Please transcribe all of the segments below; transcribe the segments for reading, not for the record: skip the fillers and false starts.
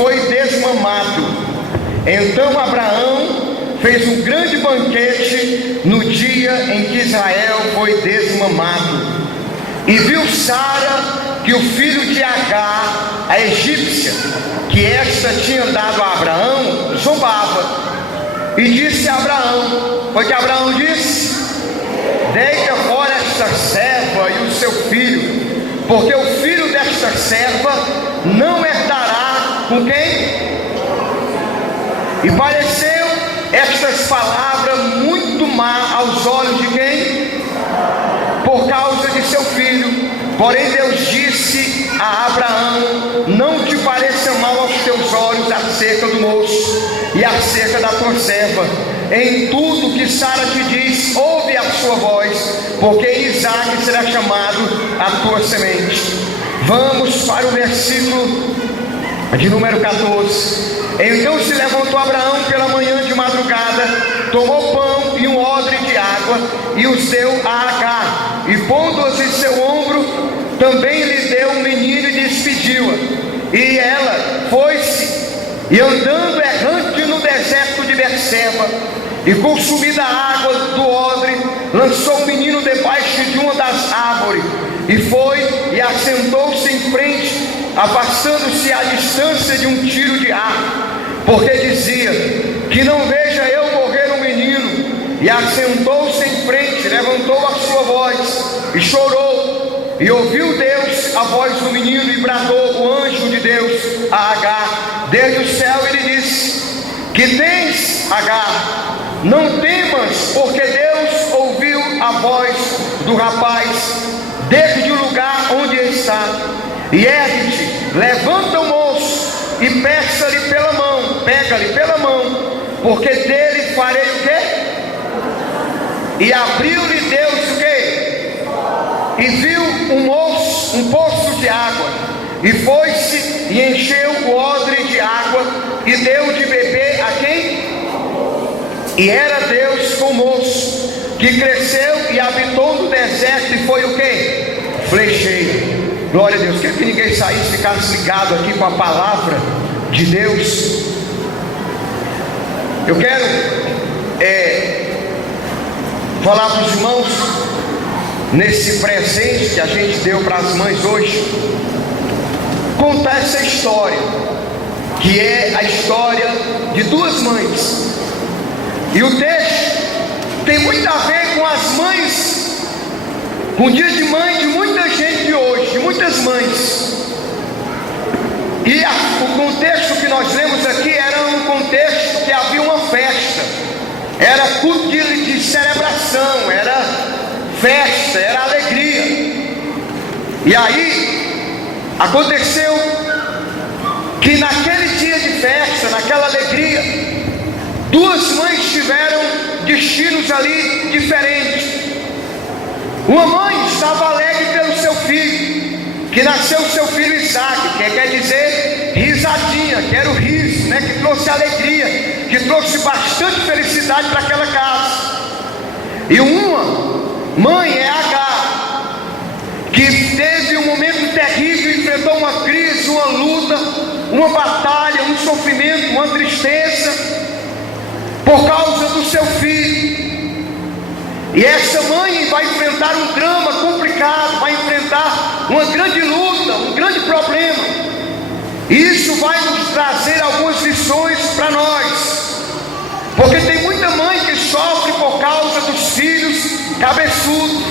foi desmamado. Então Abraão fez um grande banquete no dia em que Israel foi desmamado. E viu Sara que o filho de Agar, a egípcia, que esta tinha dado a Abraão, zombava. E disse a Abraão, foi que Abraão disse: deita fora esta serva e o seu filho, porque o filho desta serva não herdará com quem? E pareceu estas palavras muito má aos olhos de quem? Por causa de seu filho. Porém Deus disse a Abraão: não te pareça mal aos teus olhos acerca do moço e acerca da tua serva. Em tudo que Sara te diz, ouve a sua voz, porque Isaque será chamado a tua semente. Vamos para o versículo de número 14. Então se levantou Abraão pela manhã de madrugada, tomou pão e um odre de água e os deu a Agar, e pondo-as em seu ombro, também lhe deu um menino e despediu-a. E ela foi-se, e andando errante no deserto de Berseba, e consumida a água do odre, lançou o menino debaixo de uma das árvores, e foi e assentou-se em frente, afastando-se à distância de um tiro de arco, porque dizia: que não veja eu morrer um menino. E assentou-se em frente, levantou a sua voz e chorou, e ouviu Deus a voz do menino, e bradou o anjo de Deus a Agar desde o céu, e lhe disse: que tens, Agar? Não temas, porque Deus ouviu a voz do rapaz desde o lugar onde está. E ergue-te, levanta o moço e peça-lhe pela mão, pega-lhe pela mão, porque dele farei o quê? E abriu-lhe Deus o quê? E viu um poço de água, e foi-se e encheu o odre de água, e deu de beber a quem? E era Deus com o moço, que cresceu e habitou no deserto, e foi o quê? Flecheiro. Glória a Deus. Quer que ninguém saísse, ficasse ligado aqui com a palavra de Deus? Eu quero falar para os irmãos, nesse presente que a gente deu para as mães hoje, contar essa história, que é a história de duas mães. E o texto tem muito a ver com as mães, com o dia de mãe de muita gente de hoje, de muitas mães. E o contexto que nós lemos aqui era um contexto que havia uma festa, era culto de celebração, era festa, era alegria. E aí aconteceu que naquele dia de festa, naquela alegria, duas mães tiveram destinos ali diferentes. Uma mãe estava alegre pelo seu filho, que nasceu seu filho Isaque, que quer dizer risadinha, que era o riso, né? Que trouxe alegria, que trouxe bastante felicidade para aquela casa. E uma mãe é Agar, que teve um momento terrível, enfrentou uma crise, uma luta, uma batalha, um sofrimento, uma tristeza, por causa do seu filho. E essa mãe vai enfrentar um drama complicado, vai enfrentar uma grande luta, um grande problema. E isso vai nos trazer algumas lições para nós, porque tem muita mãe que sofre por causa dos filhos cabeçudos,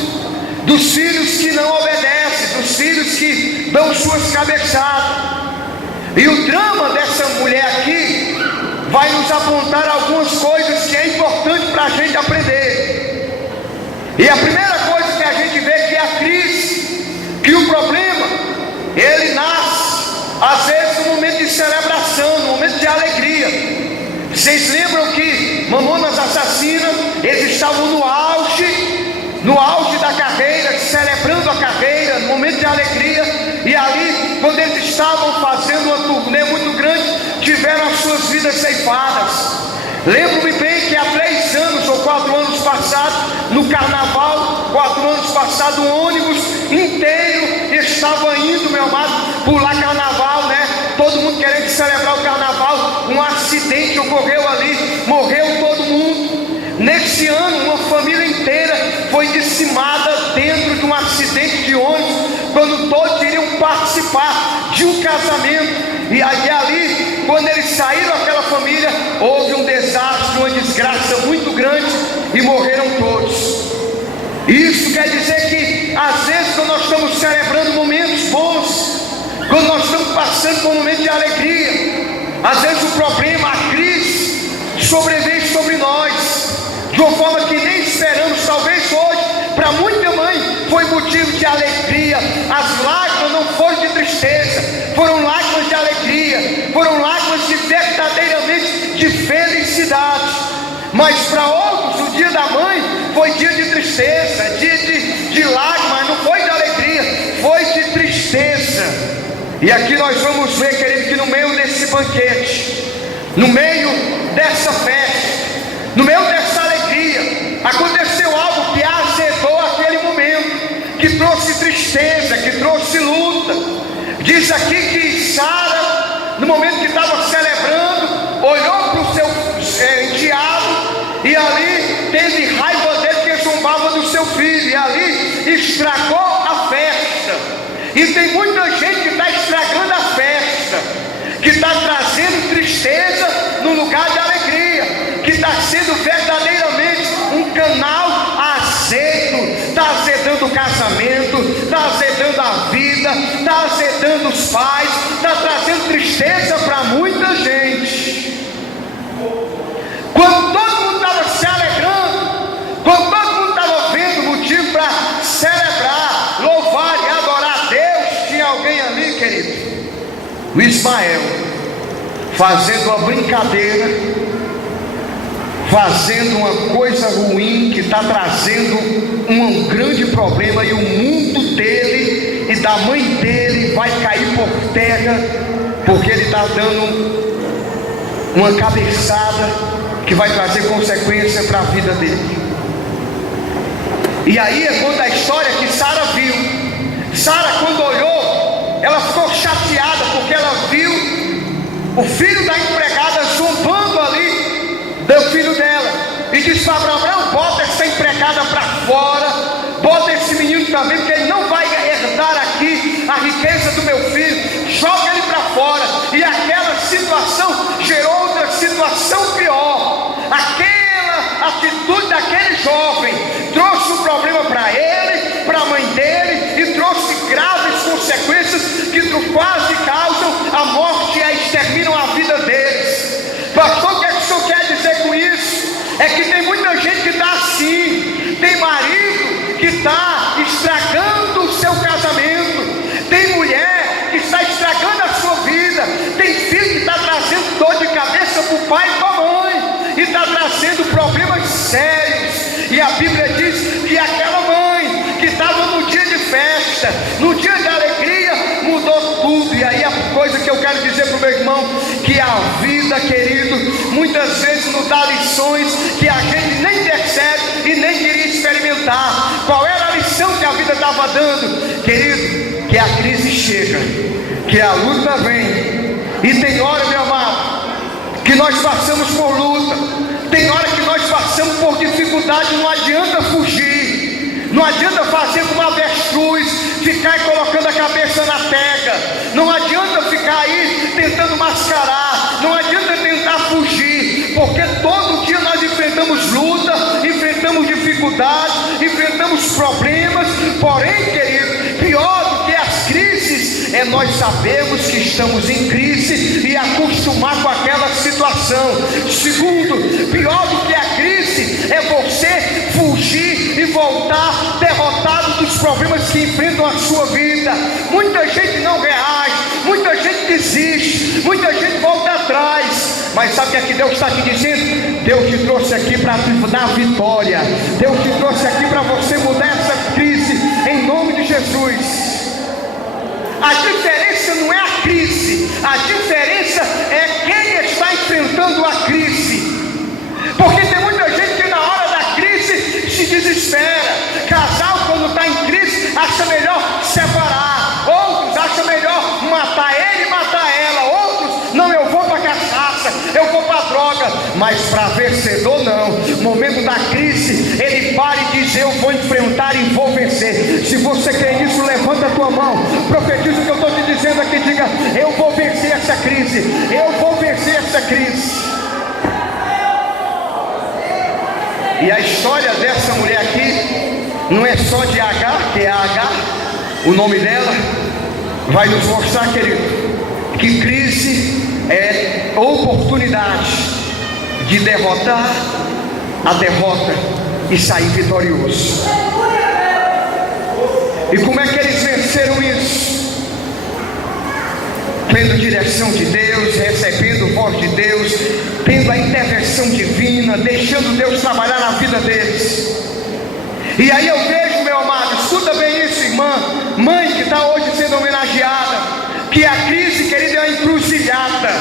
dos filhos que não obedecem, dos filhos que dão suas cabeçadas. E o drama dessa mulher aqui vai nos apontar algumas coisas que é importante para a gente aprender. E a primeira coisa que a gente vê que é a crise, que o problema, ele nasce, às vezes, no momento de celebração, no momento de alegria. Vocês lembram que Mamonas Assassinas, eles estavam no auge da carreira, celebrando a carreira, no momento de alegria. E ali, quando eles estavam fazendo uma turnê muito grande, tiveram as suas vidas ceifadas. Lembro-me bem que há 3 anos ou 4 anos passados, no carnaval, 4 anos passados, o ônibus inteiro estava indo, meu amado, pular carnaval, né? todo mundo querendo celebrar o carnaval, um acidente ocorreu ali, morreu todo mundo. Nesse ano, uma família inteira foi dizimada dentro de um acidente de ônibus, quando todos iriam participar de um casamento. E aí ali, quando eles saíram, aquela família, houve um desastre, uma desgraça muito grande, e morreram todos. Isso quer dizer que às vezes, quando nós estamos celebrando momentos bons, quando nós estamos passando por um momento de alegria, às vezes o problema, a crise sobrevém sobre nós de uma forma que nem esperamos. Talvez hoje, para muita mãe, foi motivo de alegria. As lágrimas não foram de tristeza, foram lágrimas de alegria, foram lágrimas de verdadeiramente de felicidade. Mas para outros, o dia da mãe foi dia de tristeza, dia de lágrimas, não foi de alegria, foi de tristeza. E aqui nós vamos ver, querido, que no meio desse banquete, no meio dessa festa, no meio dessa alegria, aconteceu algo que azedou aquele momento, que trouxe tristeza, que trouxe luta. Diz aqui que Sara, no momento que estava celebrando, olhou para o seu enteado e ali teve raiva dele, que zombava do seu filho, e ali estragou a festa. E tem muita gente que está estragando a festa, que está trazendo tristeza no lugar de alegria, que está sendo verdadeiramente um canal azedo, está azedando o casamento, está azedando a vida, está azedando os pais, está trazendo tristeza para muita gente. Quando todo mundo estava se alegrando, quando todo mundo estava vendo motivo para celebrar, louvar e adorar a Deus, tinha alguém ali, querido, o Ismael, fazendo uma brincadeira, fazendo uma coisa ruim, que está trazendo um grande problema, e o mundo dele e da mãe dele vai cair por terra, porque ele está dando uma cabeçada que vai trazer consequência para a vida dele. E aí é quando a história que Sara viu. Sara, quando olhou, ela ficou chateada, porque ela viu o filho da empregada zombando ali do filho dela, e disse para Abraão: bota essa empregada para fora, bota esse menino também, porque ele não vai herdar aqui a riqueza do meu filho, joga ele para fora. E aquela situação gerou outra situação pior. Aquela atitude daquele jovem trouxe um problema para ele, para a mãe dele, e trouxe graves consequências que quase causam a morte e exterminam a vida deles. Pastor, o que é que o senhor quer dizer com isso? É que tem muita gente que está assim. Tem marido que está estragando o seu casamento, tem mulher que está estragando a sua vida, tem filho que está trazendo dor de cabeça para o pai e para a mãe, e está trazendo problemas sérios. E a Bíblia diz que aquela mãe que estava no dia de festa, no dia de alegria, mudou tudo. E aí a coisa que eu quero dizer para o meu irmão, que a vida, querido, muitas vezes nos dá lições que a gente nem percebe e nem queria experimentar. Qual era a lição que a vida estava dando? Querido, que a crise chega, que a luta vem. E tem hora, meu amado, que nós passamos por luta, tem hora que nós passamos por dificuldade. Não adianta fugir, não adianta fazer como avestruz, ficar colocando a cabeça na terra, não adianta ficar aí tentando mascarar, não adianta tentar fugir, porque todo dia nós enfrentamos luta, enfrentamos dificuldade, enfrentamos problemas. Porém, querido, pior do que as crises é nós sabermos que estamos em crise e acostumar com aquela situação. Segundo, pior do que a crise é você fugir e voltar derrotado dos problemas que enfrentam a sua vida. Muita gente não reage, muita gente desiste, muita gente volta atrás. Mas sabe o que Deus está te dizendo? Deus te trouxe aqui para dar vitória. Deus te trouxe aqui para você mudar essa crise, em nome de Jesus. A diferença não é a crise, a diferença é quem está enfrentando a crise. Porque tem muita gente que na hora da crise se desespera. Casal, quando está em crise, acha melhor separar. Outros acham melhor matar ele e matar ela. derrota, mas para vencedor não. No momento da crise, ele para e diz: eu vou enfrentar e vou vencer. Se você crê nisso, levanta a tua mão, profetiza o que eu estou te dizendo aqui, diga: eu vou vencer essa crise, eu vou vencer essa crise. E a história dessa mulher aqui não é só de Agar, que é Agar, o nome dela, vai nos mostrar, querido, que crise é oportunidade de derrotar a derrota e sair vitorioso. E como é que eles venceram isso? Tendo direção de Deus, recebendo voz de Deus, tendo a intervenção divina, deixando Deus trabalhar na vida deles. E aí eu vejo, meu amado, escuta bem isso, irmã, mãe que está hoje sendo homenageada, que a crise, querida, é uma encruzilhada.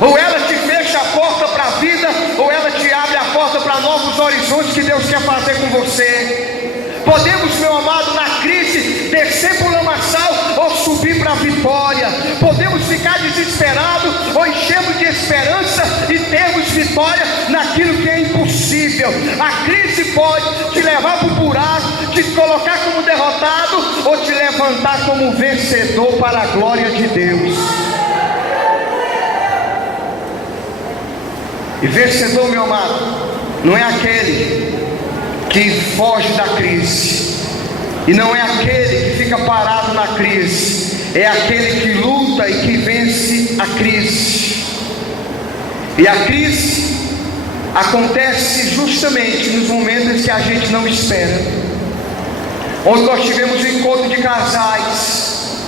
Ou ela te fecha a porta para a vida, ou ela te abre a porta para novos horizontes que Deus quer fazer com você. Podemos, meu amado, na crise descer por lamaçal ou subir para a vitória. Podemos ficar desesperados ou enchermos de esperança e termos vitória naquilo que é impossível. A crise pode te levar para o buraco, te colocar como derrotado ou te levantar como vencedor para a glória de Deus. E vencedor, meu amado, não é aquele que foge da crise, e não é aquele que fica parado na crise, é aquele que luta e que vence a crise. E a crise acontece justamente nos momentos que a gente não espera. Onde nós tivemos um encontro de casais,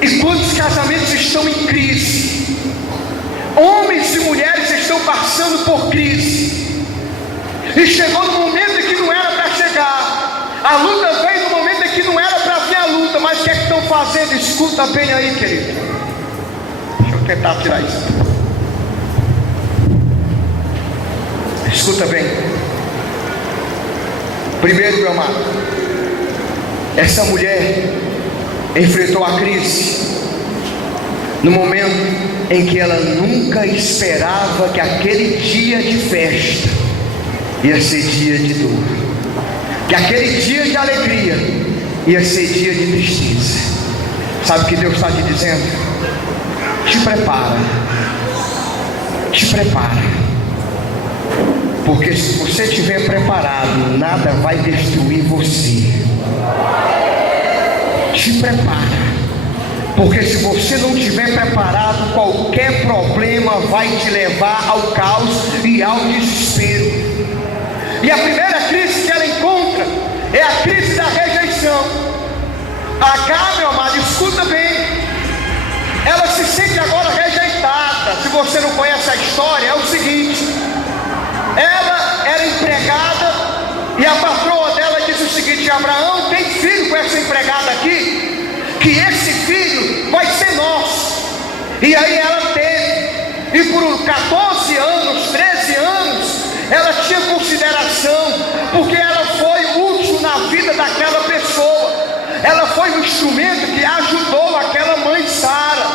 e quantos casamentos estão em crise? Homens e mulheres estão passando por crise, e chegou no momento em que não era para chegar. A luta veio no momento em que não era para vir a luta. Mas o que é que estão fazendo? Escuta bem aí, querido. Deixa eu tentar tirar isso. Escuta bem. Primeiro, meu amado, essa mulher enfrentou a crise no momento em que ela nunca esperava que aquele dia de festa ia ser dia de dor, que aquele dia de alegria ia ser dia de tristeza. Sabe o que Deus está te dizendo? Te prepara, porque se você estiver preparado, nada vai destruir você. Te prepara, porque se você não estiver preparado, qualquer problema vai te levar ao caos e ao desespero. E a primeira crise que ela encontra é a crise da rejeição. Agar, meu amado, escuta bem, ela se sente agora rejeitada. Se você não conhece a história, é o seguinte: ela era empregada e a patroa dela disse o seguinte: Abraão, tem filho com essa empregada aqui, que esse filho vai ser nosso. E aí ela teve, e por 14 anos, 13 anos, ela tinha consideração, porque ela foi útil na vida daquela pessoa. Ela foi um instrumento que ajudou aquela mãe Sara,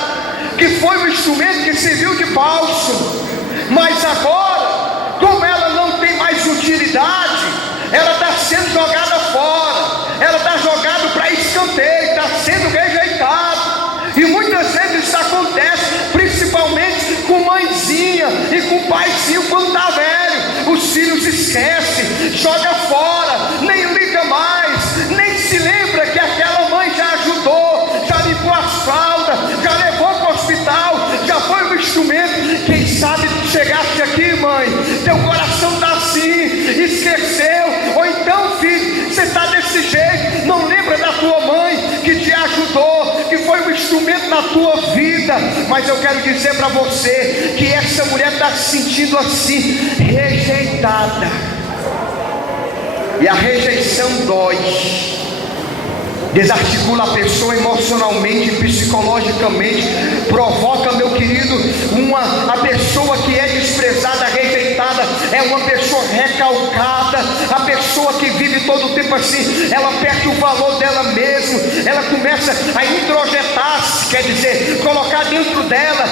que foi um instrumento que serviu de bálsamo. Mas agora, como ela não tem mais utilidade, ela está sendo jogada fora, ela está jogada para escanteio, está sendo rejeitada. E muitas vezes isso acontece, principalmente com mãezinha e com paizinho quando está velho. Os filhos esquecem, joga fora, nem liga mais, nem se lembra que aquela mãe já ajudou, já limpou as fraldas, já levou para o hospital, já foi um instrumento. Quem sabe chegaste aqui, mãe, teu coração está assim, esqueceu. Ou então, filho, você está desse jeito, não lembra da tua mãe que te ajudou, que foi um instrumento na tua vida. Mas eu quero dizer para você que essa mulher está se sentindo assim, rejeitada. E a rejeição dói, desarticula a pessoa emocionalmente, psicologicamente, provoca, meu querido, a pessoa que é desprezada, rejeitada, é uma pessoa recalcada. A pessoa que vive todo o tempo assim, ela perde o valor dela mesma, ela começa a introjetar-se, quer dizer, colocar dentro dela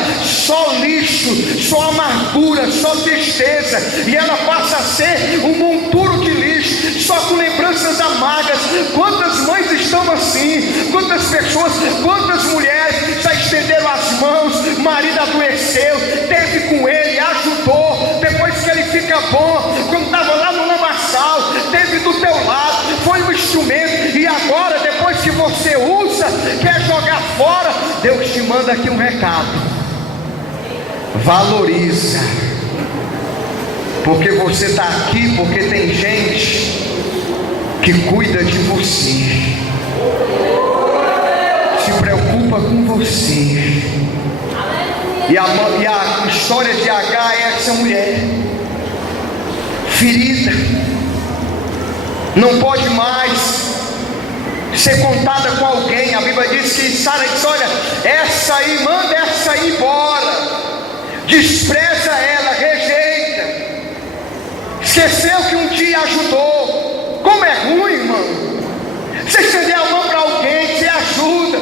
só lixo, só amargura, só tristeza, e ela passa a ser um monturo de lixo, só com lembranças amargas. Quantas mães estão assim? Quantas pessoas, quantas mulheres já estenderam as mãos, o marido adoeceu, teve com ele, ajudou, depois que ele fica bom, quando estava lá no lamaçal, teve do teu lado, foi um instrumento, e agora depois que você usa, quer jogar fora. Deus te manda aqui um recado: valoriza, porque você está aqui, porque tem gente que cuida de você, se preocupa com você. E a história de Agar é essa mulher ferida, não pode mais ser contada com alguém. A Bíblia diz que Sara disse: olha, essa aí, manda essa aí embora, despreza ela, rejeita, esqueceu que um dia ajudou. Como é ruim, irmão, você estender a mão para alguém, você ajuda,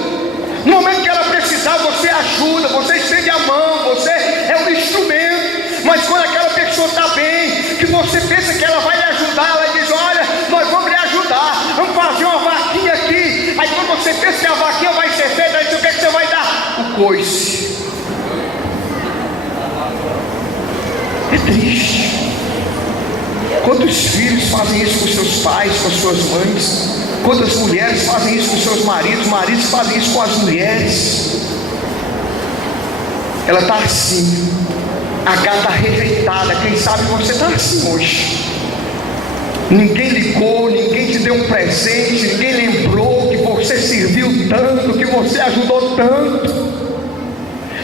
no momento que ela precisar, você ajuda, você estende a mão, você é um instrumento. Mas quando aquela pessoa está bem, que você pensa que ela vai lhe ajudar, ela diz: olha, nós vamos lhe ajudar, vamos fazer uma vaquinha aqui. Aí quando você pensa que a vaquinha vai ser feita, aí diz: o que é que você vai dar? O coice. É triste. Quantos filhos fazem isso com seus pais, com suas mães? Quantas mulheres fazem isso com seus maridos? Maridos fazem isso com as mulheres. Ela está assim. A gata está rejeitada. Quem sabe você está assim hoje. Ninguém ligou, ninguém te deu um presente, ninguém lembrou que você serviu tanto, que você ajudou tanto,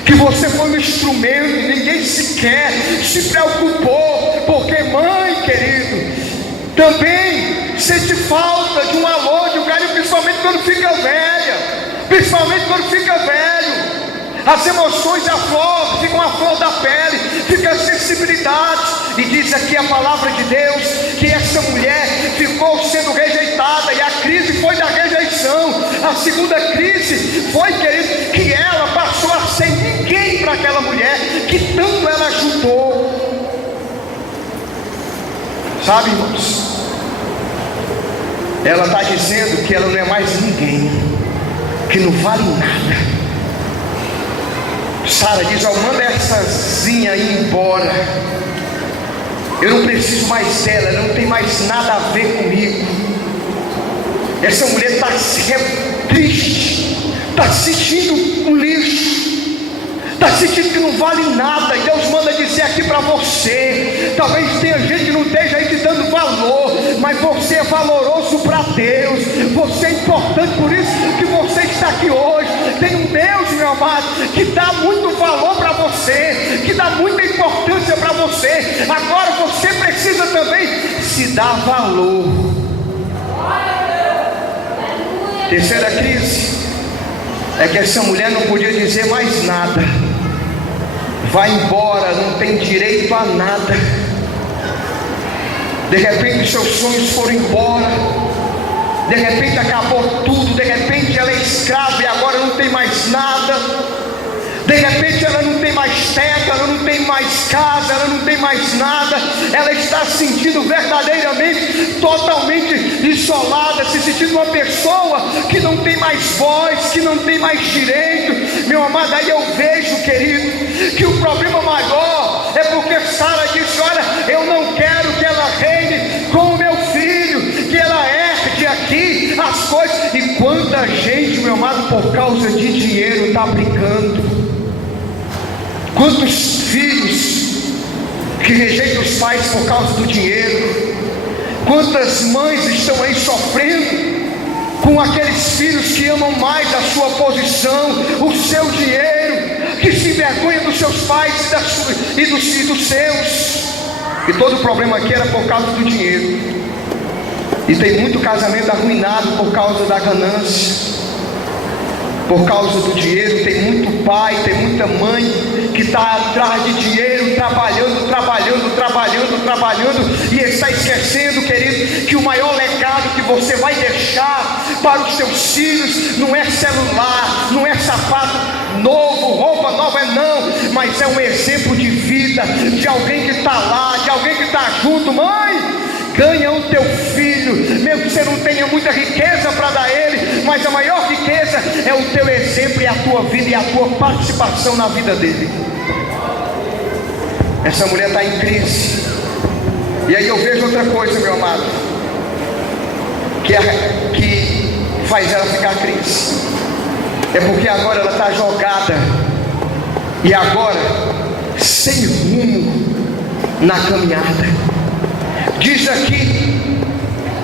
que você foi um instrumento. Ninguém sequer se preocupou, porque mãe, querido, também sente falta de um amor, de um carinho, principalmente quando fica velha, principalmente quando fica velho. As emoções afloram, ficam à flor da pele, fica a sensibilidade. E diz aqui a palavra de Deus que essa mulher ficou sendo rejeitada, e a crise foi da rejeição. A segunda crise foi, querido, que ela passou a ser ninguém para aquela mulher que tanto ela ajudou. Sabe, irmãos, ela está dizendo que ela não é mais ninguém, que não vale nada. Sara diz: ó, mandaessazinha aí embora, eu não preciso mais dela, ela não tem mais nada a ver comigo. Essa mulher está triste, está sentindo um lixo, está sentindo que não vale nada. E Deus manda dizer aqui para você: talvez tenha gente que não esteja aí te dando valor, mas você é valoroso para Deus, você é importante, por isso que você está aqui hoje. Tem um Deus, meu amado, que dá muito valor para você, que dá muita importância para você. Agora você precisa também se dar valor. Terceira crise é que essa mulher não podia dizer mais nada. Vai embora, não tem direito a nada. De repente seus sonhos foram embora, de repente acabou tudo, de repente ela é escrava e agora não tem mais nada. De repente ela não tem mais teto, ela não tem mais casa, ela não tem mais nada. Ela está se sentindo verdadeiramente, totalmente isolada, se sentindo uma pessoa que não tem mais voz, que não tem mais direito. Meu amado, aí eu vejo, querido, que o problema maior é porque Sara disse: olha, eu não quero que ela reine com o meu filho, que ela herde aqui as coisas. E quanta gente, meu amado, por causa de dinheiro está brigando. Quantos filhos que rejeitam os pais por causa do dinheiro? Quantas mães estão aí sofrendo com aqueles filhos que amam mais a sua posição, o seu dinheiro, que se envergonham dos seus pais e dos seus? E todo o problema aqui era por causa do dinheiro. E tem muito casamento arruinado por causa da ganância, por causa do dinheiro. Tem muito pai, tem muita mãe que está atrás de dinheiro, trabalhando, e está esquecendo, querido, que o maior legado que você vai deixar para os seus filhos não é celular, não é sapato novo, roupa nova, não, mas é um exemplo de vida, de alguém que está lá, de alguém que está junto. Mãe, ganha o teu filho, mesmo que você não tenha muita riqueza para dar a ele, mas a maior riqueza é o teu exemplo e a tua vida e a tua participação na vida dele. Essa mulher está em crise. E aí eu vejo outra coisa, meu amado, que faz ela ficar crise. É porque agora ela está jogada, e agora sem rumo na caminhada. Diz aqui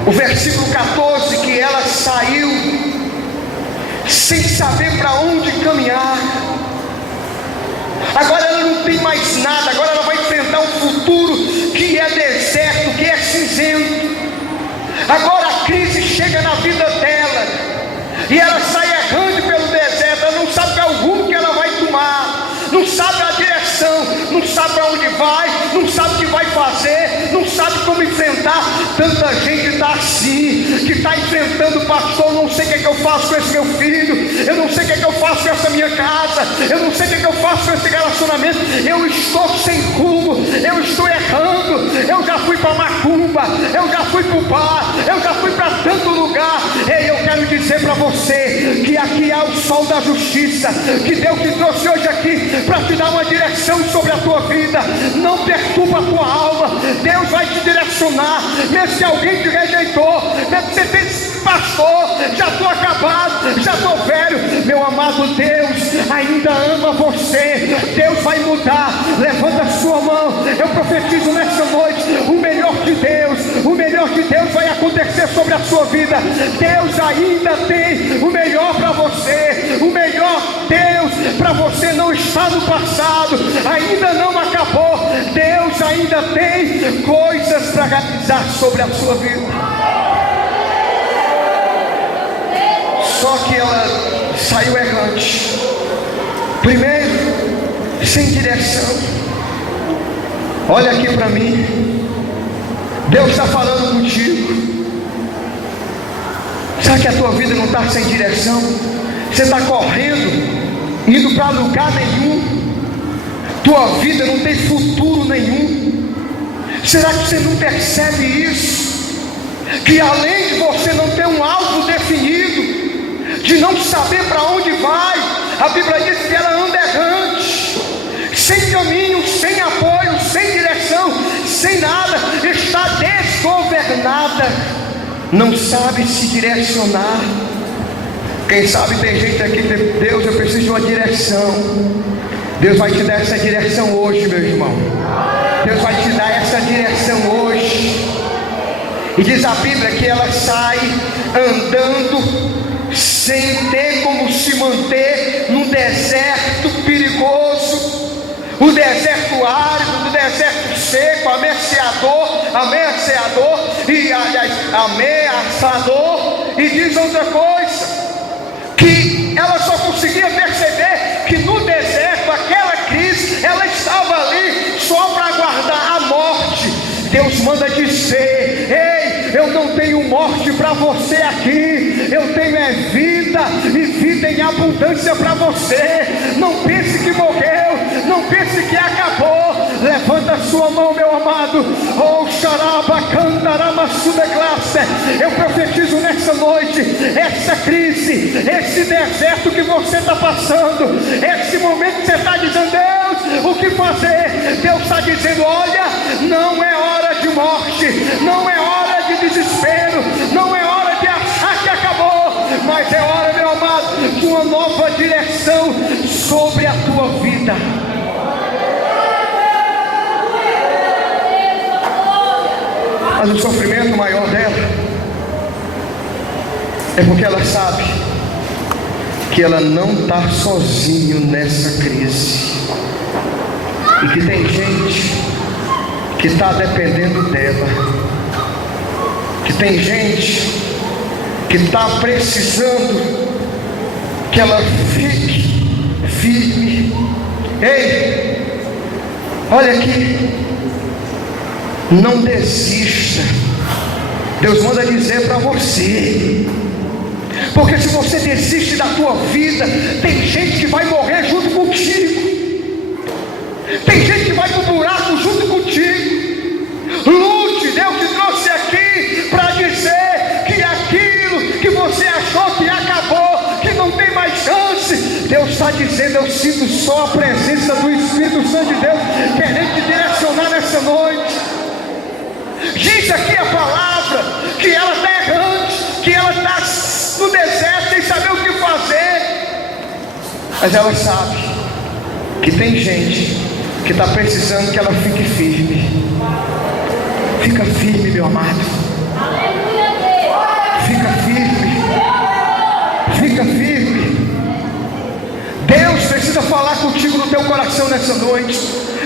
o versículo 14 que ela saiu sem saber para onde caminhar. Agora ela não tem mais nada, agora ela vai enfrentar um futuro que é deserto, que é cinzento. Agora a crise chega na vida dela, e ela sai errando pelo deserto. Ela não sabe qual é o rumo que ela vai tomar, não sabe a direção, não sabe para onde vai, não sabe o que vai fazer, não sabe como enfrentar. Tanta gente está assim, que está enfrentando: pastor, não sei o que eu faço com esse meu filho, eu não sei o que eu faço com essa minha casa, eu não sei o que eu faço com esse relacionamento, eu estou sem rumo, eu estou errando, eu já fui para macumba, eu já fui para o bar, eu já fui para tanto lugar. Ei, eu quero dizer para você que aqui há o sol da justiça, que Deus te trouxe hoje aqui para te dar uma direção sobre a tua vida. Não perturba a tua alma, Deus vai te direcionar. Mesmo se alguém te rejeitou, mesmo que você pense: pastor, já estou acabado, já estou velho, meu amado, Deus ainda ama você. Deus vai mudar. Levanta a sua mão, eu profetizo nessa noite: o melhor de Deus vai acontecer sobre a sua vida. Deus ainda tem o melhor para você. O melhor Deus para você não está no passado, ainda não acabou. Deus ainda tem coisas para realizar sobre a sua vida. Só que ela saiu errante. Primeiro, sem direção. Olha aqui para mim, Deus está falando contigo. Sabe que a tua vida não está sem direção? Você está correndo, indo para lugar nenhum. Tua vida não tem futuro nenhum. Será que você não percebe isso? Que além de você não ter um alvo definido, de não saber para onde vai, a Bíblia diz que ela anda errante, sem caminho, sem apoio, sem direção, sem nada, está desgovernada, não sabe se direcionar. Quem sabe tem gente aqui: Deus, eu preciso de uma direção. Deus vai te dar essa direção hoje, meu irmão. Deus vai te dar essa direção hoje. E diz a Bíblia que ela sai andando sem ter como se manter num deserto perigoso, o deserto árido, o deserto seco, ameaçador e ameaçador. E diz outra coisa, que ela só conseguia perceber que no deserto, aquela crise, ela estava ali só para aguardar a morte. Deus manda dizer: ei, eu não tenho morte para você aqui, eu tenho vida, e vida em abundância para você. Não pense que morreu, não pense que acabou. Levanta a sua mão, meu amado. Oh, xaraba, cantarama, subeclasse. Eu profetizo nessa noite, essa crise, esse deserto que você está passando, esse momento que você está dizendo: Deus, o que fazer? Deus está dizendo: olha, não é hora de morte, não é hora de desespero, não é hora de achar que acabou, mas é hora, meu amado, de uma nova direção sobre a tua vida. Mas o sofrimento maior dela é porque ela sabe que ela não está sozinha nessa crise, e que tem gente que está dependendo dela, que tem gente que está precisando que ela fique firme, Ei, olha aqui, não desista. Deus manda dizer para você, porque se você desiste da tua vida, tem gente que vai morrer junto contigo, tem gente que vai pro buraco junto contigo. Lute. Deus te trouxe aqui para dizer que aquilo que você achou que acabou, que não tem mais chance, Deus está dizendo: eu sinto só a presença do Espírito Santo de Deus querendo te direcionar nessa noite. Diz aqui a palavra que ela está errante, que ela está no deserto sem saber o que fazer, mas ela sabe que tem gente que está precisando que ela fique firme. Fica firme, meu amado. Fica firme. Fica firme. Deus precisa falar contigo no teu coração nessa noite.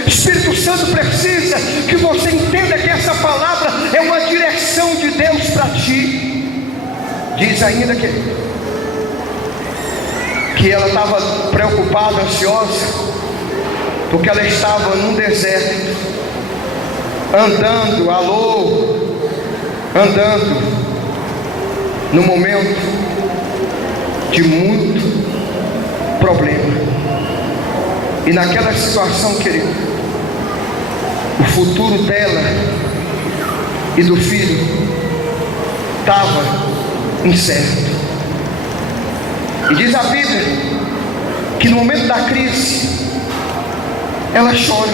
Espírito Santo precisa que você entenda que essa palavra é uma direção de Deus para ti. Diz ainda que ela estava preocupada, ansiosa, porque ela estava num deserto, andando no momento de muito problema. E naquela situação, querido, o futuro dela e do filho estava incerto. E diz a Bíblia que no momento da crise ela chora.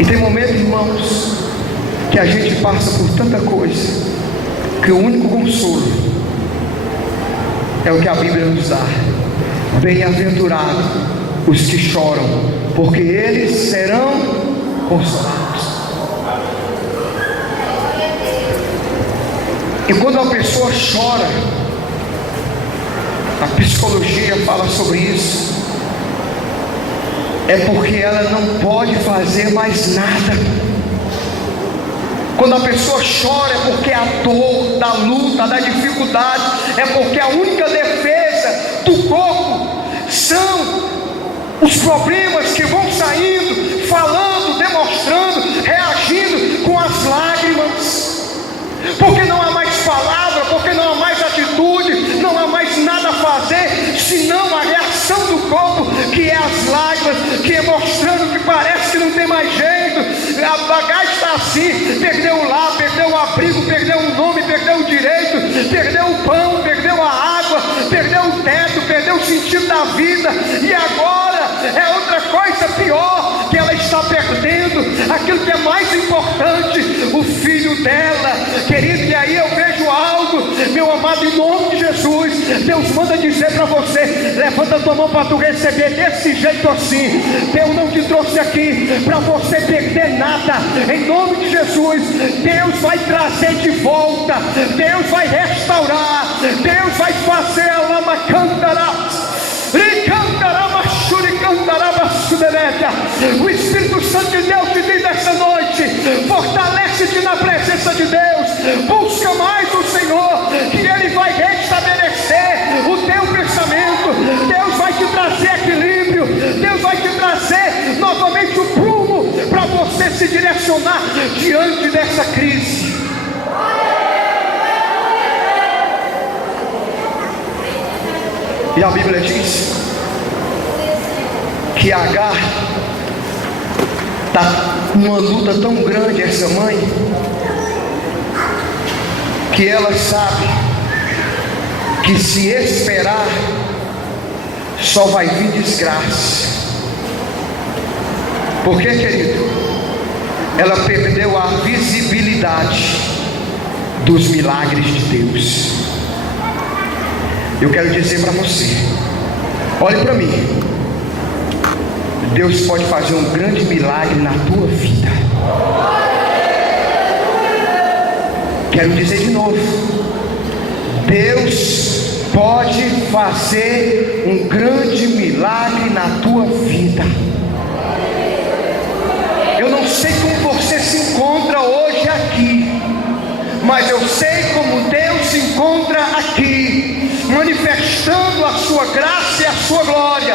E tem momentos, irmãos, que a gente passa por tanta coisa, que o único consolo é o que a Bíblia nos dá: bem-aventurados os que choram, porque eles serão consolados. E quando a pessoa chora, a psicologia fala sobre isso, é porque ela não pode fazer mais nada. Quando a pessoa chora é porque a dor, da luta, da dificuldade, é porque a única defesa do corpo são os problemas que vão saindo, falando, demonstrando, reagindo com as lágrimas. Porque não há mais palavra, porque não há mais atitude, não há mais nada a fazer, senão a reação do corpo, que é as lágrimas, que é mostrando que parece que não tem mais jeito. A bagagem está assim, perdeu o lar, perdeu o abrigo, perdeu o nome, perdeu o direito, perdeu o pão, perdeu a água, perdeu o teto, perdeu o sentido da vida, e agora é outra coisa pior, que ela está perdendo aquilo que é mais importante, o filho dela, querido. E aí eu vejo algo, meu amado, em nome de Jesus, Deus manda dizer para você: levanta a tua mão para tu receber desse jeito assim. Deus não te trouxe aqui para você perder nada, em nome de Jesus. Deus vai trazer de volta, Deus vai restaurar, Deus vai fazer a lama cantará. O Espírito Santo de Deus te diz nessa noite: fortalece-te na presença de Deus, busca mais o Senhor, que Ele vai restabelecer o teu pensamento, Deus vai te trazer equilíbrio, Deus vai te trazer novamente o prumo para você se direcionar diante dessa crise. E a Bíblia diz que Agar está numa luta tão grande, essa mãe, que ela sabe que se esperar só vai vir desgraça. Por quê, querido? Ela perdeu a visibilidade dos milagres de Deus. Eu quero dizer para você, olhe para mim, Deus pode fazer um grande milagre na tua vida. Quero dizer de novo, Deus pode fazer um grande milagre na tua vida. Eu não sei como você se encontra hoje aqui, mas eu sei como Deus se encontra aqui. manifestando a sua graça e a sua glória,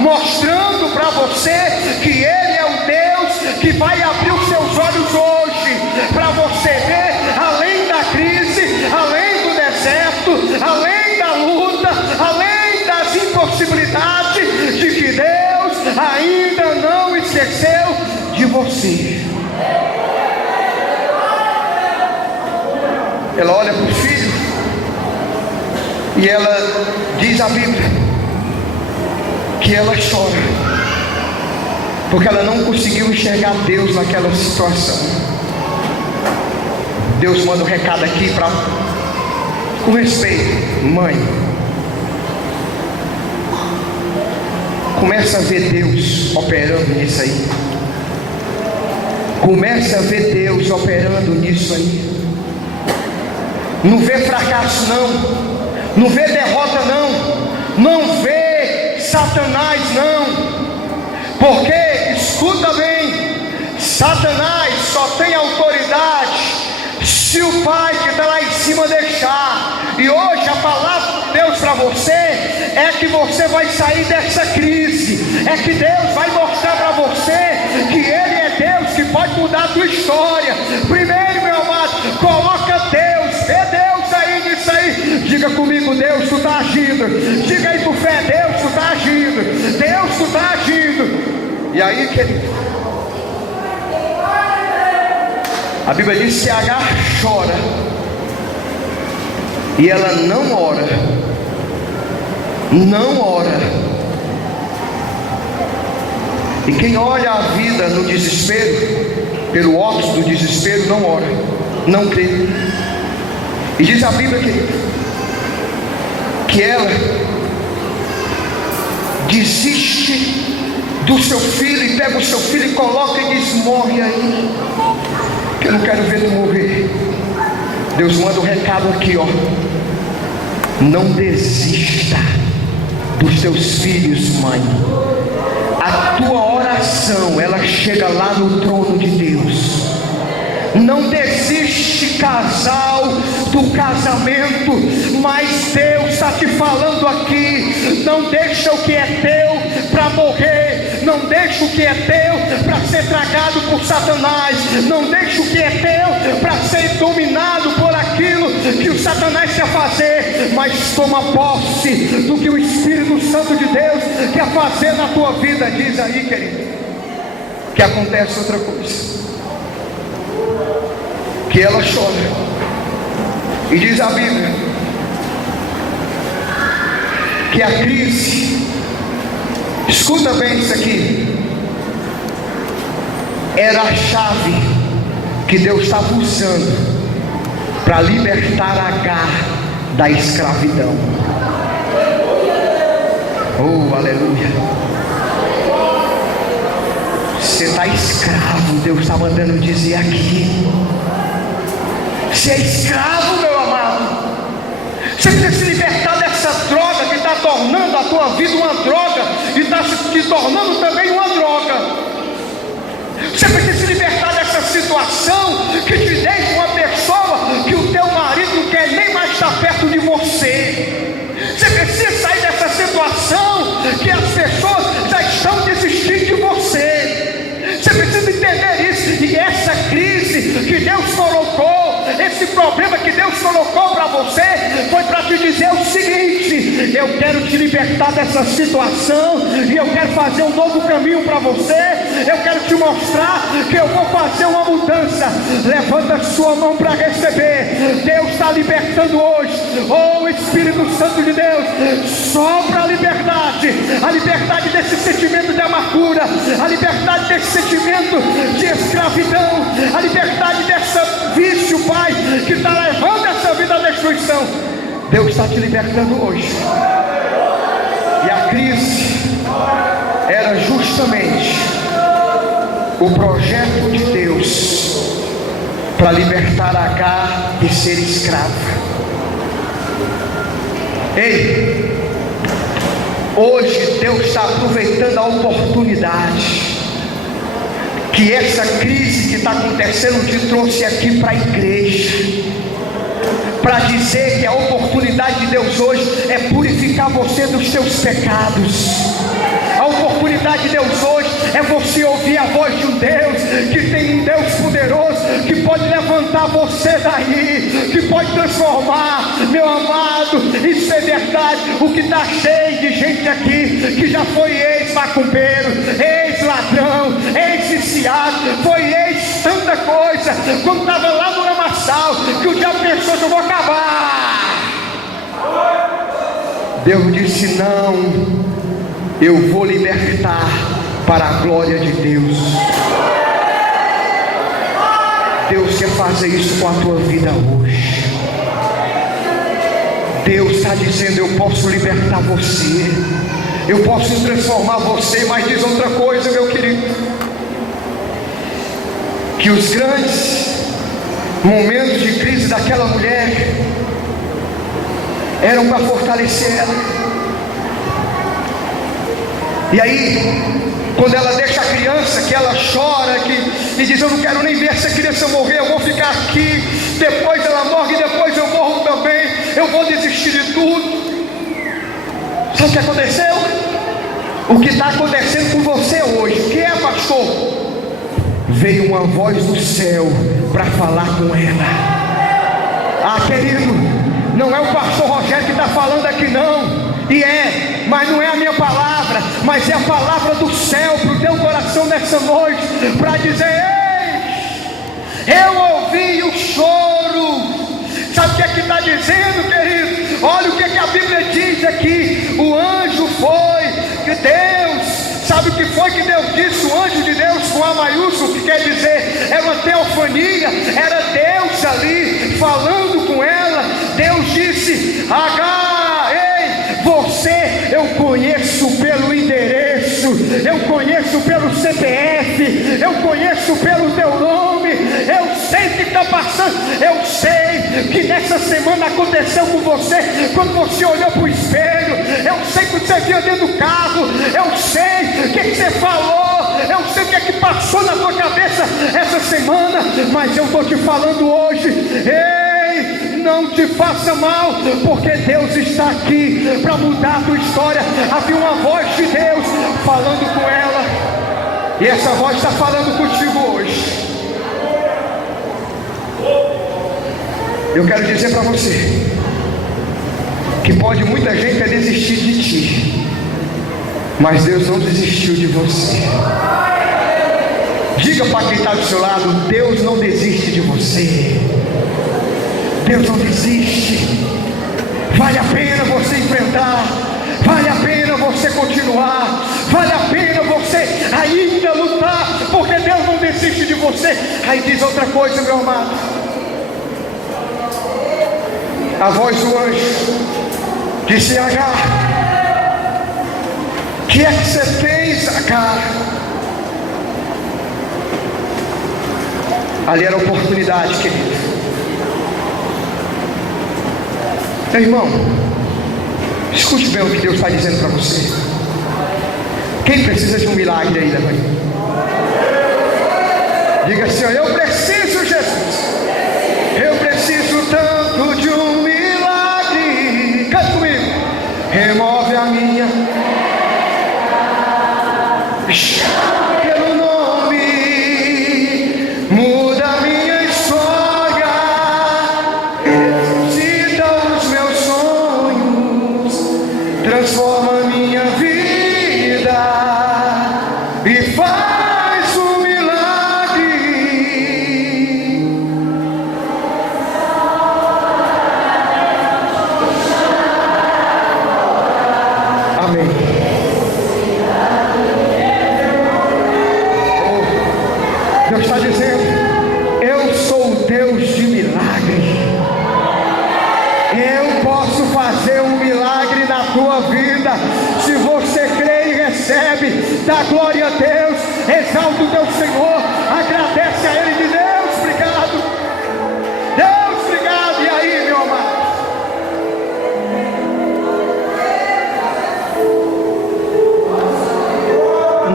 mostrando para você que Ele é o Deus que vai abrir os seus olhos hoje, para você ver além da crise, além do deserto, além da luta, além das impossibilidades, de que Deus ainda não esqueceu de você. Ela olha para o filho e ela diz a Bíblia que ela chora, porque ela não conseguiu enxergar Deus naquela situação. Deus manda um recado aqui com respeito: mãe, começa a ver Deus operando nisso aí. Começa a ver Deus operando nisso aí. Não vê fracasso não, não vê derrota não vê Satanás não, porque, escuta bem, Satanás só tem autoridade se o Pai que está lá em cima deixar. E hoje a palavra de Deus para você é que você vai sair dessa crise, é que Deus vai mostrar para você que Ele é Deus que pode mudar a tua história. Primeiro, meu amado, coloca Deus, vê Deus aí nisso aí. Diga comigo: Deus, tu está agindo. Diga aí por fé: Deus, tu está agindo. Deus, tu está agindo. E aí, querido, a Bíblia diz que Agar chora e ela não ora. E quem olha a vida no desespero, pelo óbvio do desespero, não ora, não crê. E diz a Bíblia que ela desiste do seu filho e pega o seu filho e coloca e diz: morre aí, que eu não quero ver tu morrer. Deus manda um recado aqui, ó: não desista dos teus filhos, mãe. A tua oração, ela chega lá no trono de Deus. Não desiste, casal, do casamento, mas Deus está te falando aqui: não deixa o que é teu para morrer, não deixa o que é teu para ser tragado por Satanás, não deixa o que é teu para ser dominado por aquilo que o Satanás quer fazer, mas toma posse do que o Espírito Santo de Deus quer fazer na tua vida. Diz aí, querido, que acontece outra coisa, que ela chora, e diz a Bíblia que a crise, escuta bem isso aqui, era a chave que Deus estava usando para libertar Agar da escravidão. Oh, aleluia! Você está escravo, Deus está mandando dizer aqui. Você é escravo, meu amado. Você precisa se libertar dessa droga que está tornando a tua vida uma droga e está se tornando também uma droga. Você precisa se libertar dessa situação que te deixa uma pessoa que o teu marido não quer nem mais estar perto de você. Você precisa sair dessa situação que as pessoas já estão desistindo de você. Você precisa entender isso. E essa crise que Deus colocou, esse problema que Deus colocou para você, foi para te dizer o seguinte: eu quero te libertar dessa situação e eu quero fazer um novo caminho para você. Eu quero te mostrar que eu vou fazer uma mudança. Levanta sua mão para receber. Deus está libertando hoje. Oh, Espírito Santo de Deus, sopra a liberdade desse sentimento de amargura, a liberdade desse sentimento de escravidão, a liberdade dessa vício, Pai, que está levando essa vida à destruição. Deus está te libertando hoje. E a crise era justamente o projeto de Deus para libertar Agar de ser escrava. Ei, hoje Deus está aproveitando a oportunidade que essa crise que está acontecendo te trouxe aqui para a igreja, para dizer que a oportunidade de Deus hoje é purificar você dos seus pecados. A oportunidade de Deus hoje é você ouvir a voz de um Deus que tem um Deus poderoso, que pode levantar você daí, que pode transformar. Meu amado, isso é verdade. O que está cheio de gente aqui que já foi ex-macumbeiro, ex-ladrão, ex-viciado, foi ex-tanta coisa, quando estava lá no lamaçal, que o diabo pensou que eu vou acabar. Deus disse: não, eu vou libertar para a glória de Deus. Deus quer fazer isso com a tua vida hoje. Deus está dizendo: eu posso libertar você, eu posso transformar você. Mas diz outra coisa, meu querido, que os grandes momentos de crise daquela mulher eram para fortalecer ela. E aí, quando ela deixa a criança, que ela chora, e diz: eu não quero nem ver essa criança morrer, eu vou ficar aqui, depois ela morre, depois eu morro também, eu vou desistir de tudo. Sabe o que aconteceu? O que está acontecendo com você hoje? O que é, pastor? Veio uma voz do céu para falar com ela. Ah, querido, não é o pastor Rogério que está falando aqui, não. Mas não é a minha palavra, mas é a palavra do céu para o teu coração nessa noite, para dizer: ei, eu ouvi o choro. Sabe o que é que está dizendo, querido? Olha o que é que a Bíblia diz aqui. O anjo foi que Deus, sabe o que foi que Deus disse? O anjo de Deus com A maiúsculo, que quer dizer, era uma teofania, era Deus ali falando com ela. Deus disse: Agar, ei, você eu conheço pelo endereço, eu conheço pelo CPF, eu conheço pelo teu nome, eu sei o que está passando, eu sei que nessa semana aconteceu com você, quando você olhou para o espelho, eu sei que você viu dentro do carro, eu sei o que você falou, eu sei o que é que passou na tua cabeça essa semana, mas eu estou te falando hoje: ei, não te faça mal, porque Deus está aqui para mudar a tua história. Havia uma voz de Deus falando com ela, e essa voz está falando contigo hoje. Eu quero dizer para você que pode muita gente desistir de ti, mas Deus não desistiu de você. Diga para quem está do seu lado: Deus não desiste de você. Deus não desiste. Vale a pena você enfrentar, vale a pena você continuar, vale a pena você ainda lutar, porque Deus não desiste de você. Aí diz outra coisa, meu amado, a voz do anjo disse: Agar, que é que você fez, Agar? Ali era a oportunidade, querido. Meu irmão, escute bem o que Deus está dizendo para você. Quem precisa de um milagre aí, mãe? Diga assim: eu preciso, Jesus, eu preciso tanto de um milagre. Cante comigo. Remove a minha pelo nome, muda a minha história, ressuscita os meus sonhos, transforma a minha vida e faz um milagre. Amém. Deus está dizendo: eu sou o Deus de milagre. Eu posso fazer um milagre na tua vida. Se você crê e recebe, dá glória a Deus, exalta o teu Senhor, agradece a Ele e diz: Deus, obrigado. Deus, obrigado. E aí, meu amado?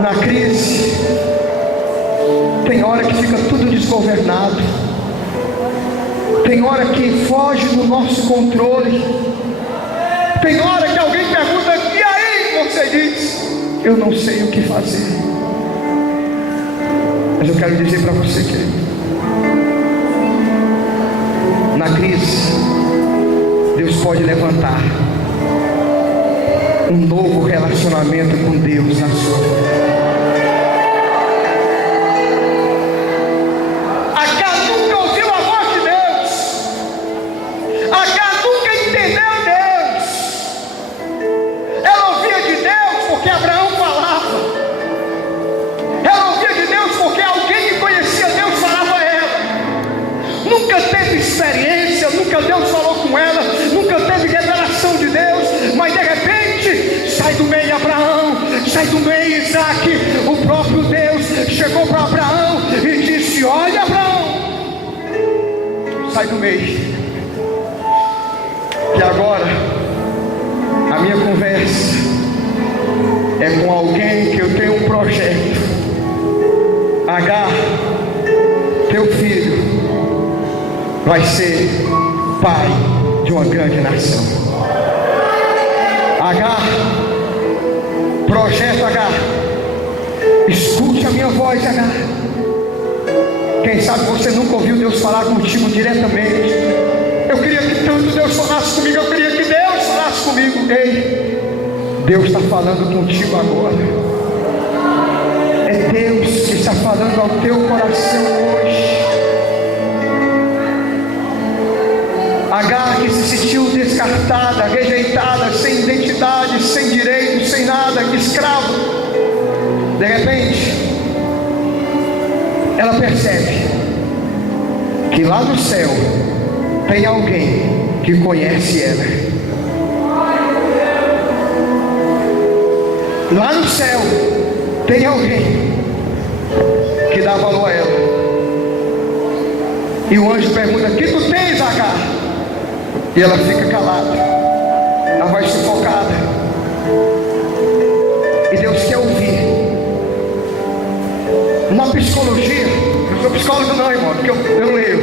Na crise, tem hora que fica tudo desgovernado, Tem hora que foge do nosso controle. Tem hora que alguém pergunta: e aí? Você diz: eu não sei o que fazer. Mas eu quero dizer para você, querido, na crise, Deus pode levantar um novo relacionamento com Deus na sua vida. Deus falou com ela, nunca teve revelação de Deus, mas de repente sai do meio Abraão, sai do meio Isaac. O próprio Deus chegou para Abraão e disse: olha, Abraão, sai do meio, que agora a minha conversa é com alguém que eu tenho um projeto. Agar, teu filho vai ser pai de uma grande nação. Agar, projeto Agar, escute a minha voz, Agar. Quem sabe você nunca ouviu Deus falar contigo diretamente. Eu queria que tanto Deus falasse comigo, eu queria que Deus falasse comigo. Ei, Deus está falando contigo agora. É Deus que está falando ao teu coração hoje. Agar, que se sentiu descartada, rejeitada, sem identidade, sem direito, sem nada, escravo. De repente, ela percebe que lá no céu tem alguém que conhece ela. Lá no céu tem alguém que dá valor a ela. E o anjo pergunta: que tu tens, Agar? E ela fica calada, a voz sufocada. E Deus quer ouvir. Na psicologia, eu sou psicólogo não, irmão, porque eu leio.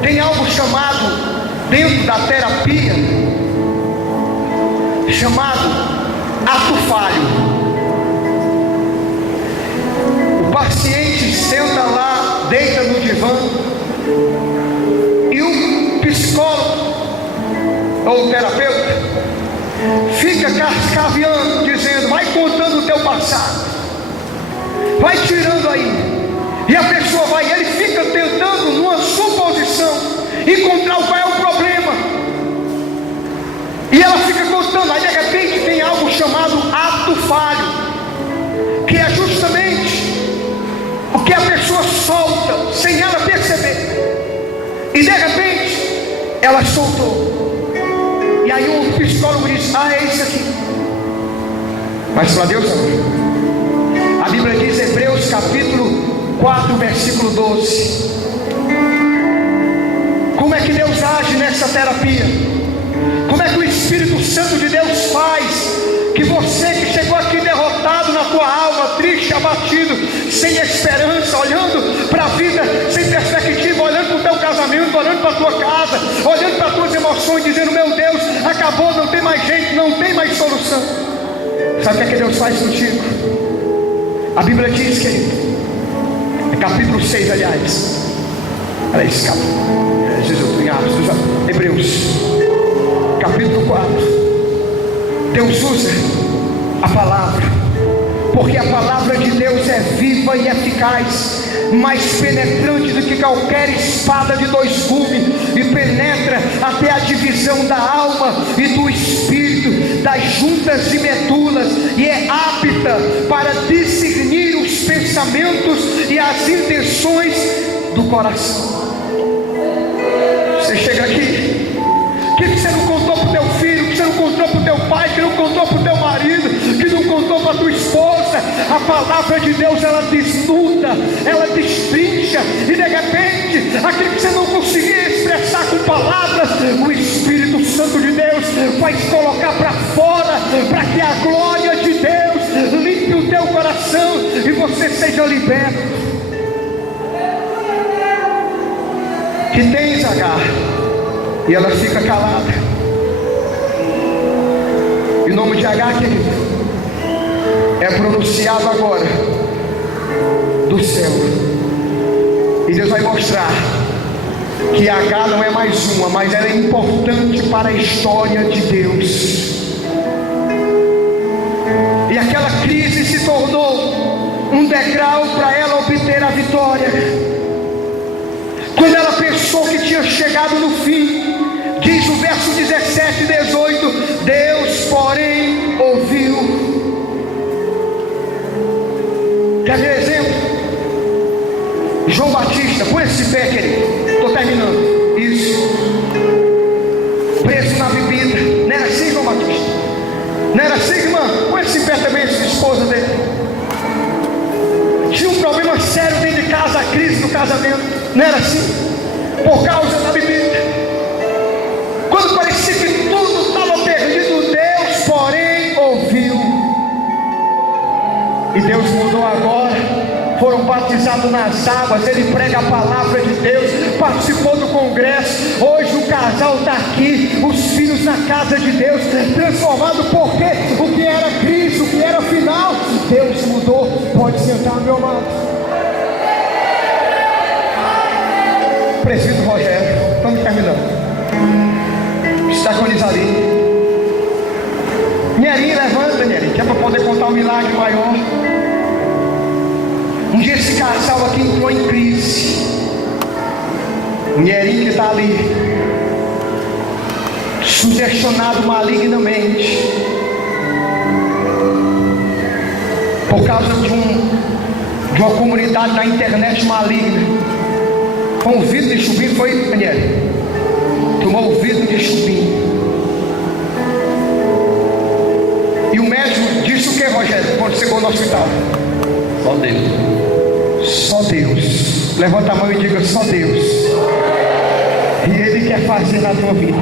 Tem algo chamado, dentro da terapia, chamado ato falho. O paciente senta lá, deita no divã, e o psicólogo ou o terapeuta fica cascaveando, dizendo: vai contando o teu passado, vai tirando aí. E a pessoa vai, ele fica tentando, numa suposição, encontrar qual é o problema. E ela fica contando, aí de repente tem algo chamado ato falho, que é justamente o que a pessoa solta sem ela perceber. E de repente ela soltou. E aí o psicólogo diz: ah, é isso aqui. Mas para Deus não. A Bíblia diz, Hebreus capítulo 4, versículo 12. Como é que Deus age nessa terapia? Como é que o Espírito Santo de Deus faz que você que chegou aqui derrotado na tua alma, triste, abatido, sem esperança, olhando para a vida sem perspectiva, olhando para o teu casamento, olhando para a tua casa, olhando para as tuas emoções, dizendo: meu Deus, acabou, não tem mais jeito, não tem mais solução. Sabe o que Deus faz contigo? A Bíblia diz, querido, capítulo 6, aliás, olha isso, Hebreus capítulo 4. Deus usa a palavra, porque a palavra de Deus é viva e eficaz, mais penetrante do que qualquer espada de dois gumes, e penetra até a divisão da alma e do espírito, das juntas e medulas, e é apta para discernir os pensamentos e as intenções do coração. Você chega aqui, que você não contou para o teu filho, que você não contou para o teu pai, que não contou para o teu marido, que não contou para a tua esposa. A palavra de Deus, ela desnuda, ela destrincha, e de repente, aquilo que você não conseguia expressar com palavras, o Espírito Santo de Deus vai te colocar para fora, para que a glória de Deus limpe o teu coração e você seja liberto. que tens, Agar? E ela fica calada. E o nome de Agar, querido, é pronunciado agora do céu. E Deus vai mostrar que Agar não é mais uma, mas ela é importante para a história de Deus. E aquela crise se tornou um degrau para ela obter a vitória. Quando ela pensou que tinha chegado no fim, diz o verso 17 e 18: Deus, porém, ouviu. Quer ver exemplo? João Batista, põe esse pé, querido. Estou terminando. Isso. Preso na bebida. Não era assim, João Batista? Não era assim, irmã? Põe esse pé também, essa esposa dele. Tinha um problema sério dentro de casa, a crise do casamento. Não era assim? Por causa da bebida. Quando parecia que tudo estava perdido, Deus, porém, ouviu. E Deus mudou agora. Foram batizados nas águas. Ele prega a palavra de Deus. Participou do congresso. Hoje o casal está aqui. Os filhos na casa de Deus. Transformado porque o que era crise, o que era final, Deus mudou. Pode sentar, meu amado. Presbítero Rogério, estamos terminando. Está com Isarim. Nherinho, levanta, Nherinho, que é para poder contar um milagre maior. Um dia esse casal aqui entrou em crise. O Nherinho que está ali, sugestionado malignamente, por causa de uma comunidade na internet maligna. Com o vidro de chubim, foi, Daniel? Tomou o vidro de chubim. E o médico disse o que, Rogério, quando chegou no hospital? Só Deus. Só Deus. Levanta a mão e diga: só Deus. E Ele quer fazer na tua vida.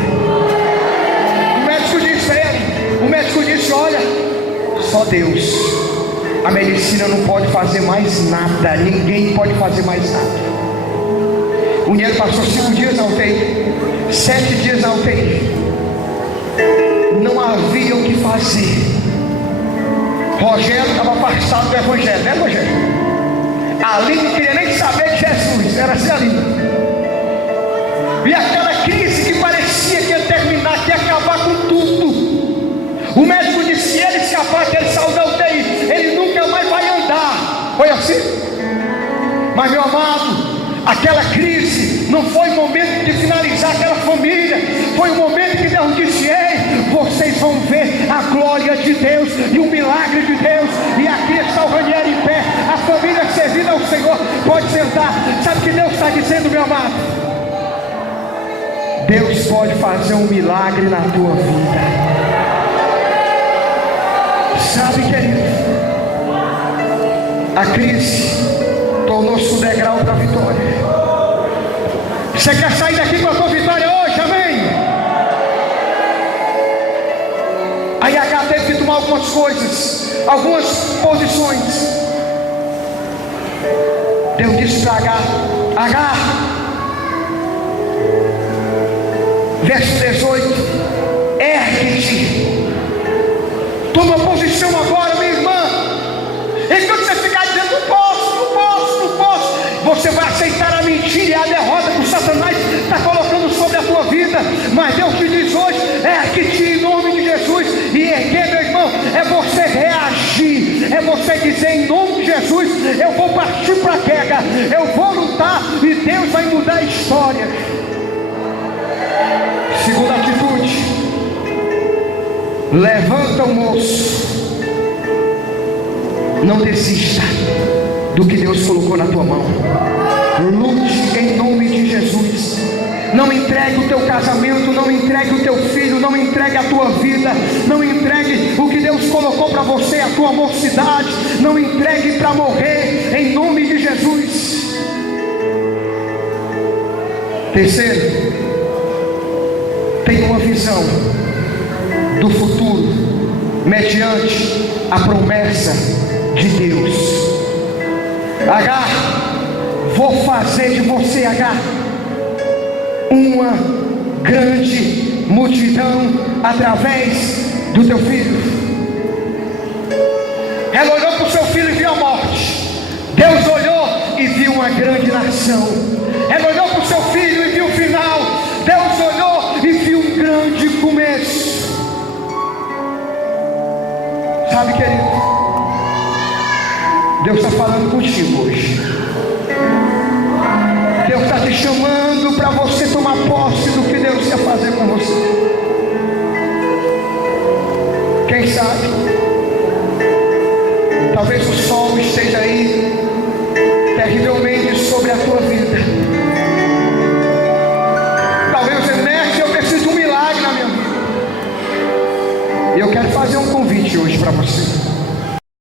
O médico disse a ele, o médico disse: olha, só Deus. A medicina não pode fazer mais nada. Ninguém pode fazer mais nada. O Nero passou 5 dias na UTI, 7 dias na UTI. Não havia o que fazer. Rogério estava afastado do Evangelho, né, Rogério? Ali não queria nem saber de Jesus, era assim ali. E aquela crise que parecia que ia terminar, que ia acabar com tudo. O médico disse: se ele escapar, que ele saiu da UTI, ele nunca mais vai andar. Foi assim? Mas, meu amado, aquela crise não foi o momento de finalizar aquela família. Foi o momento que Deus disse: ei, vocês vão ver a glória de Deus e o milagre de Deus. E aqui está o Ranieri em pé, a família servida ao Senhor. Pode sentar. Sabe o que Deus está dizendo, meu amado? Deus pode fazer um milagre na tua vida. Sabe, querido, a crise tornou-se um degrau para a vitória. Você quer sair daqui com a tua vitória hoje? Amém? Aí Agar teve que tomar algumas coisas, algumas posições. Deus disse para Agar: Agar, verso 18: ergue-te, toma posição agora, minha irmã. Enquanto você ficar dizendo: não posso, não posso, não posso, você vai aceitar a mentira e a derrota que o Satanás está colocando sobre a tua vida. Mas Deus te diz hoje: ergue-te em nome de Jesus. E erguer, meu irmão, é você reagir, é você dizer: em nome de Jesus, eu vou partir para a guerra, eu vou lutar e Deus vai mudar a história. Segunda atitude: levanta o moço. Não desista do que Deus colocou na tua mão. Lute em nome de Jesus. Não entregue o teu casamento, não entregue o teu filho, não entregue a tua vida, não entregue o que Deus colocou para você, a tua mocidade, não entregue para morrer, em nome de Jesus. Terceiro, tenha uma visão do futuro mediante a promessa de Deus. Agar, vou fazer de você, Agar, uma grande multidão através do teu filho. Ela olhou para o seu filho e viu a morte. Deus olhou e viu uma grande nação. Ela olhou para o seu filho e viu o final. Deus olhou e viu um grande começo. Sabe, querido, Deus está falando contigo hoje. Deus está te chamando para você tomar posse do que Deus quer fazer com você. Quem sabe, talvez o sol esteja aí terrivelmente sobre a tua vida. Talvez você mexe, eu preciso de um milagre na minha vida. E eu quero fazer um convite hoje para você.